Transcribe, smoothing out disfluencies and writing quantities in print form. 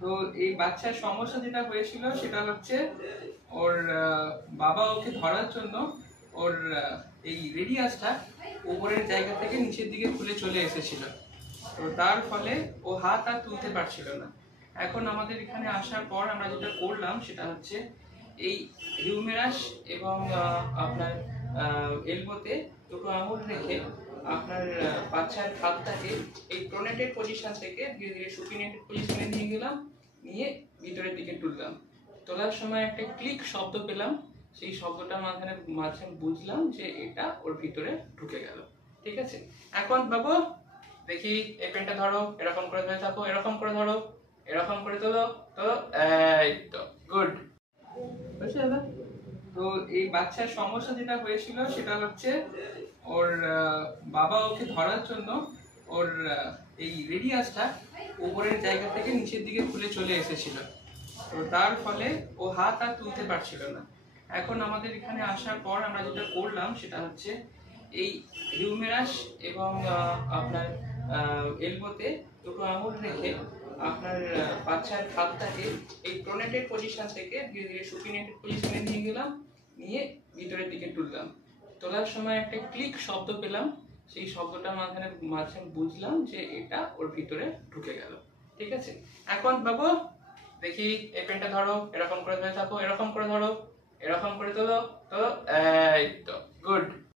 তো এই বাচ্চার সমস্যা যেটা হয়েছিল সেটা হচ্ছে ওর বাবা ওকে ধরার জন্য ওর এই রেডিয়াসটা উপরের জায়গা থেকে নিচের দিকে খুলে চলে এসেছিল। তো তার ফলে ও হাত আর তুলতে পারছিল না। এখন আমাদের এখানে আসার পর আমরা যেটা করলাম সেটা হচ্ছে এই হিউমেরাস এবং আপনার এলবোতে দুটো আঙুল রেখে আপনার বাচ্চার হাতটাকে এই প্রোনেটেড পজিশন থেকে ধীরে ধীরে সুপিনেটেড পজিশনে নিয়ে গেলাম, নিয়ে ভিতরের দিকে তুললাম। তোলার সময় একটা ক্লিক শব্দ পেলাম, সেই শব্দটা মাঝে বুঝলাম যে এটা ওর ভিতরে ঢুকে গেল। ঠিক আছে, এখন বাবু দেখি এই পেনটা ধরো, এরকম করে ধরে থাকো, এরকম করে ধরো, এরকম করে তোলো, তো এই তো গুড। তো এই বাচ্চার সমস্যা যেটা হয়েছিল সেটা হচ্ছে ওর বাবা ওকে ধরার জন্য ওর এই রেডিয়াসটা উপরের জায়গা থেকে নিচের দিকে খুলে চলে এসেছিল। তো তার ফলে ও হাত আর তুলতে পারছিল না। এখন আমাদের এখানে আসার পর আমরা যেটা করলাম সেটা হচ্ছে এই হিউমেরাস এবং আপনার এলবোতে দুটো আঙুল রেখে আপনার বাচ্চার হাতটাকে এই প্রোনেটেড পজিশন থেকে ধীরে ধীরে সুপিনেটেড পজিশনে নিয়ে গেলাম, নিয়ে ভিতরের দিকে তুললাম। তোলার সময় একটা ক্লিক শব্দ পেলাম, সেই শব্দটা মাঝে বুঝলাম যে এটা ওর ভিতরে ঢুকে গেল। ঠিক আছে, এখন বাবু দেখি এই পেনটা ধরো, এরকম করে ধরে থাকো, এরকম করে ধরো, এরকম করে তোলো, তো এই তো গুড।